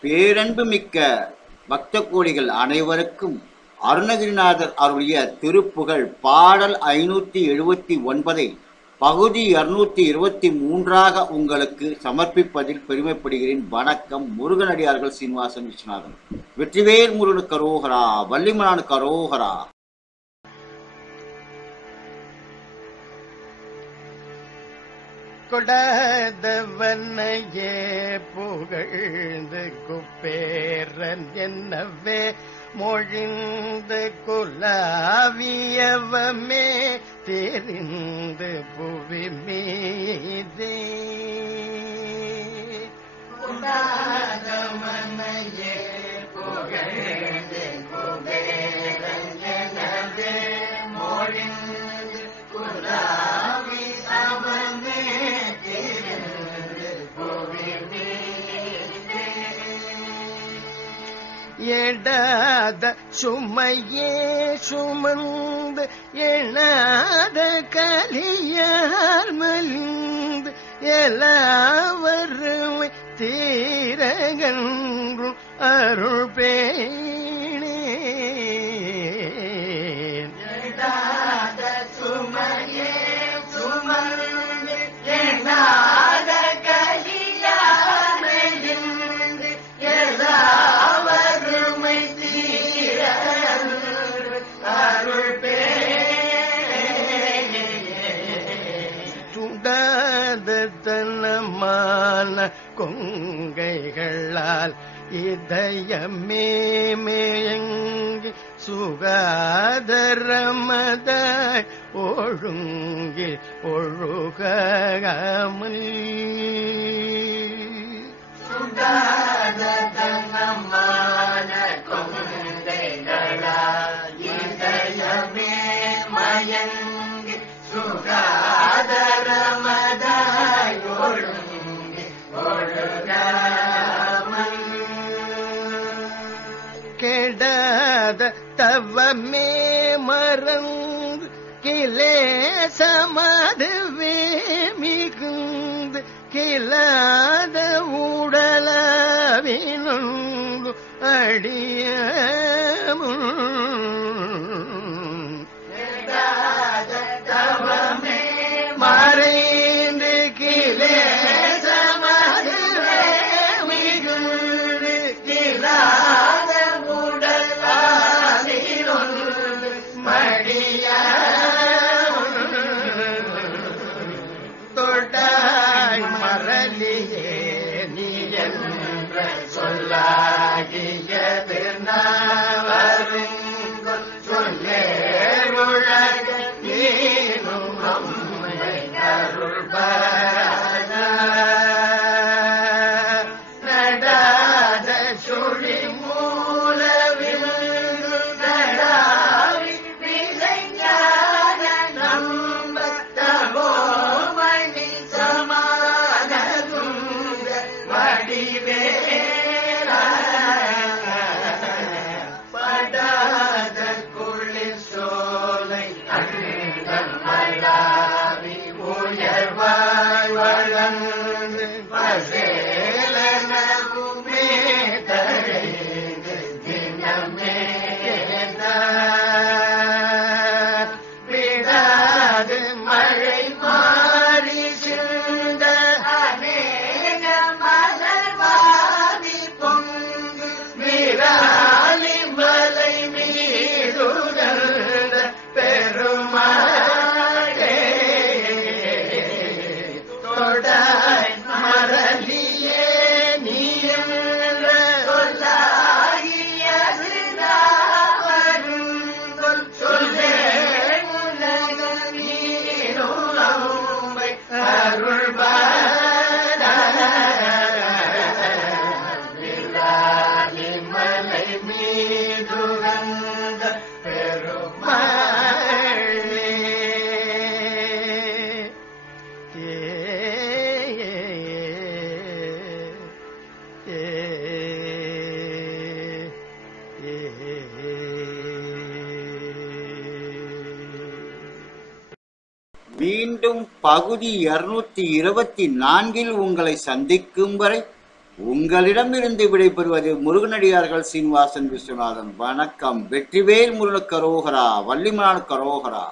பேரன்பு மிக்க பக்த கோடிகள் அனைவருக்கும் அருணகிரிநாதர் அருளிய திருப்புகழ் பாடல் ஐநூற்றி எழுபத்தி ஒன்பதை பகுதி இருநூத்தி இருபத்தி மூன்றாக உங்களுக்கு சமர்ப்பிப்பதில் பெருமைப்படுகிறேன். வணக்கம். முருகனடியார்கள் சீனிவாசன் விஸ்வநாதன். வெற்றிவேல் முருகனு கரோகரா வள்ளிமலானு கரோகரா. கொடாதவனையே புகழ்ந்து குப்பேரன் என்னவே? மொழிந்து குலாவியவமே தெரிந்து புவி மீதே கொடாதவனையே புகழ் எடாத சுமையே சுமந்து எண்ணாத கலியார் மலிந்து எல்லாவருமை தீரகன்றும் அருள் பேய் கொங்கைகளால் இதயமே மேயங்கி சுகாதரமதாய் ஒழுங்கில் ஒழுகாமல் தவமே மறந்து கிலேசமதுவே மிகுந்து கிளாத உடலவினுண்டு அடி nada. for that. மீண்டும் பகுதி இருநூத்தி இருபத்தி நான்கில் உங்களை சந்திக்கும் வரை உங்களிடமிருந்து விடைபெறுவது முருகனடியார்கள் சீனிவாசன் விஸ்வநாதன். வணக்கம். வெற்றிவேல் முருகன் கரோகரா வள்ளிமலான் கரோகரா.